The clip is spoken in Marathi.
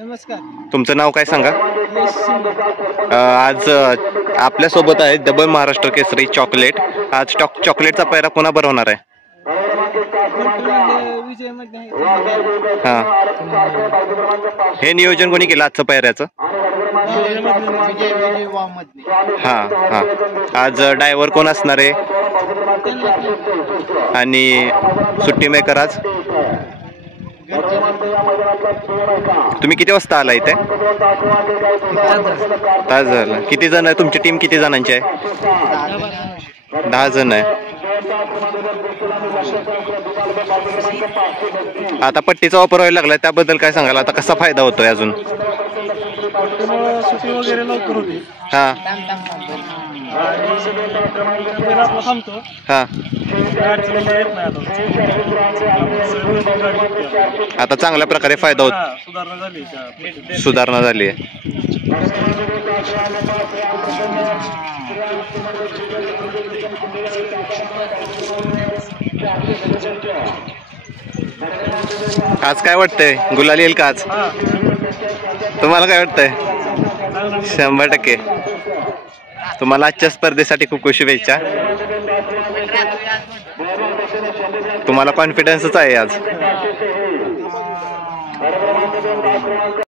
नमस्कार. तुमचं नाव काय सांगा? यश शिंदे. आज आपल्या सोबत आहे डबल महाराष्ट्र केसरी चॉकलेट. आज चॉकलेटचा पैरा कोणा बनवणार आहे? विजय मध्ये आहे. हां, हे नियोजन कोणी केलं आजचं पैऱ्याचं? विजय विजय वामधले. हां हां. आज ड्रायव्हर कोण असणार आहे आणि सुट्टी मेकर आज? तुम्ही किती वाजता आला इथे? तास झाला. किती जण आहे तुमची टीम? किती जणांची आहे? 10 जण आहे. आता पट्टीचा वापर व्हायला लागलाय, त्याबद्दल काय सांगाल? आता कसा फायदा होतोय अजून? सुट्टी वगैरे लवकर होती. हां हां. आता चांगल्या प्रकारे फायदा होत, सुधारणा झाली आहे. आज काय वाटतंय, गुलाल येईल का आज? तुम्हाला काय वाटतंय? 100%. तुम्हाला आजच्या स्पर्धेसाठी खूप खूप शुभेच्छा. तुम्हाला कॉन्फिडन्सच आहे आज.